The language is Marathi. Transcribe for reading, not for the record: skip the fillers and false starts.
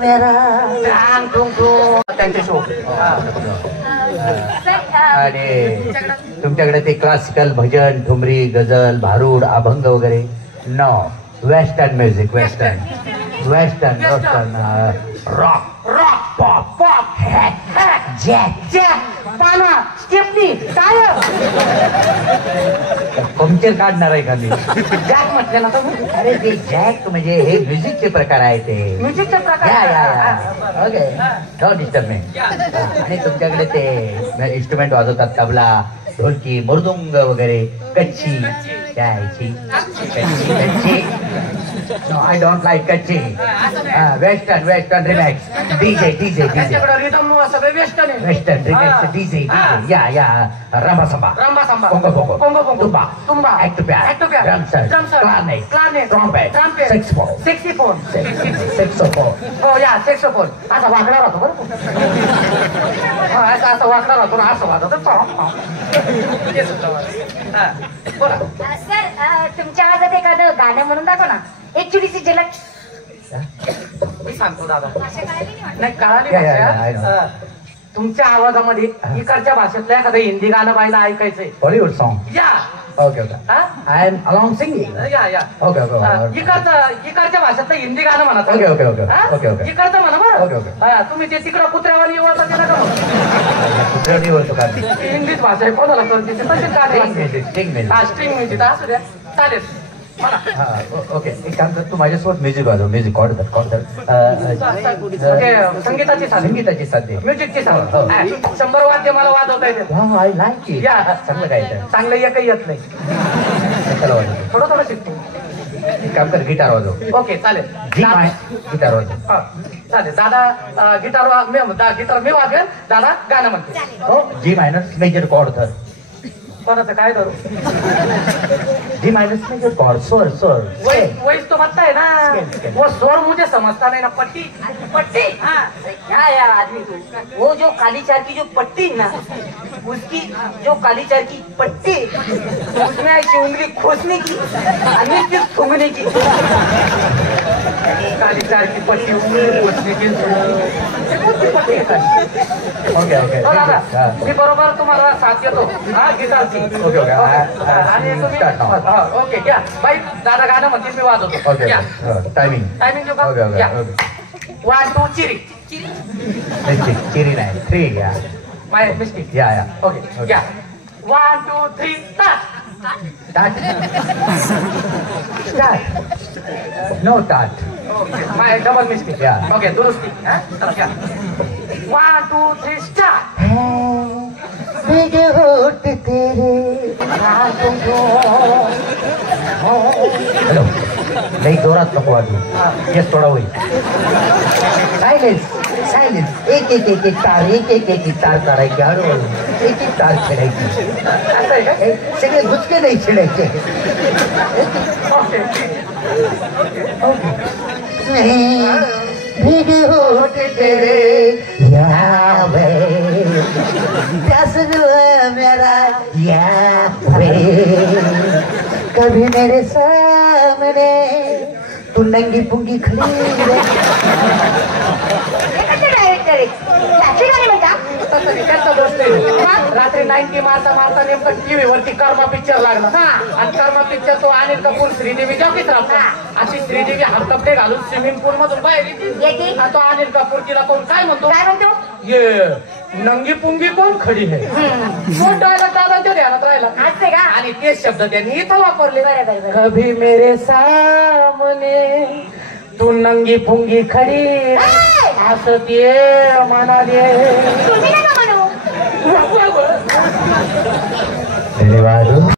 मेरा त्यांचे शो आणि तुमच्याकडे ते क्लासिकल भजन ठुमरी गझल भारूड अभंग वगैरे no western music western western rock rock pop pop jack jack पाना स्टेपनी टायर पंक्चर काढणार आहे खाली जॅक म्हटलं ना तर अरे ते जॅक म्हणजे हे म्युझिकचे प्रकार आहे ते म्युझिकचे प्रकार ओके डोंट डिस्टर्ब मी आणि तुमच्याकडे ते इन्स्ट्रुमेंट वाजवतात तबला ढोलकी मृदुंग वगैरे कच्ची कच्ची कच्ची No, I don't like कच्ची western remix DJ DJ DJ rhythm सगळे वेस्टर्न आहे वेस्टर्न रिमॅक्स डीजे डीजे या rumba samba conga conga tumba tumba octopad drum set clarinet trumpet saxophone हो या सॅक्सोफोन असा वाकडा राहतो बरं असं वाकडा राहतो ना असं वाजवतो बोला सर तुमच्या आवाजात एखादं गाणं म्हणून दाखव ना एक छोटीशी झलक मी सांगतो दादा नाही Yeah, कळाली yeah, भाषा. तुमच्या आवाजामध्ये इकडच्या भाषेतलं एखादं हिंदी गाणं बायला ऐकायचंय बॉलिवूड सॉन्ग या okay I am along singing या ओके इकडच्या भाषेतलं हिंदी गाणं म्हणत ओके इकडचं म्हणा ओके बरं तुम्ही ते तिकडं कुत्र्यावाली येवता ते नका कुत्र्यावर इंग्लिश भाषा आहे कोणाला कळते तसेच गाणे स्ट्रिंग म्युझिक असू द्या चालेल ओके एक काम कर तू माझ्यासोबत म्युझिक वाजव म्युझिक कॉर्ड संगीताची साध्य म्युझिकची साथ 100 वाद्य मला वाजवता येते आय लाईक इट या चांगलं काय चांगलं एकही येत नाही कशाला वाजव थोडं शिकतो एक काम कर गिटार वाजव ओके चालेल गिटार वाजव चालेल दादा गिटार मी वाजेल दादा गाणं म्हणते हो जी मायनस मेजर कॉर्ड धर कोणाचं काय करू जी माइनस में जो कॉर्ड स्वर वही तो बनता है ना वो स्वर मुझे समझता नहीं ना पट्टी पट्टी हाँ क्या यार आदमी को वो जो काली चार की जो पट्टी ना उसकी जो काली चार की पट्टी उसमें ऐसी उंगली खोसने की आणि फिर थूकने की काली चार की पट्टी उंगली खोसने की ओके मी बरोबर तुम्हाला साथ देतो हा गिटारची ओके आणि तुम्ही ओके घ्या बाई दादा गाणं म्हणतील मी वाजवतो ओके टायमिंग जो का 1 2 चिरी चिरी नाही 3 घ्या माय मिस्टेक या ओके घ्या 1 2 3 स्टार्ट नो स्टार्ट माय डबल मिस्टेक या ओके दुरुस्ती 1 2 3 स्टार्ट होट तेरे हॅलो नाही जोरात नको वाजू येस थोडा होईल सायलेन्स एक तार काढायची हळूहळू एक तार खेळायची असं आहे का सगळे गुचके नाही खेळायचे भीग होट तेरे यावे प्यास दिल मेरा यावे कभी मेरे सामने तू नंगी पुंगी खड़ी रात्री 90 मारता नेमकं टीव्ही वरती कर्मा पिक्चर लागला आणि कर्मा पिक्चर तो अनिल कपूर श्रीदेवी जॉकीच राहतो अशी श्रीदेवी हात कपडे घालून स्विमिंग पूल मधून बाहेर येते आणि तो अनिल कपूर तिला कोण काय म्हणतो ये नंगी पुंगी कोण खडी है कोण डायलॉग दादा ते ध्यानात राहिला असते का आणि तेच शब्द त्यांनी इथं वापरले कभी मेरे सामने तू नंगी पुंगी खडी हसते म्हणाले धन्यवाद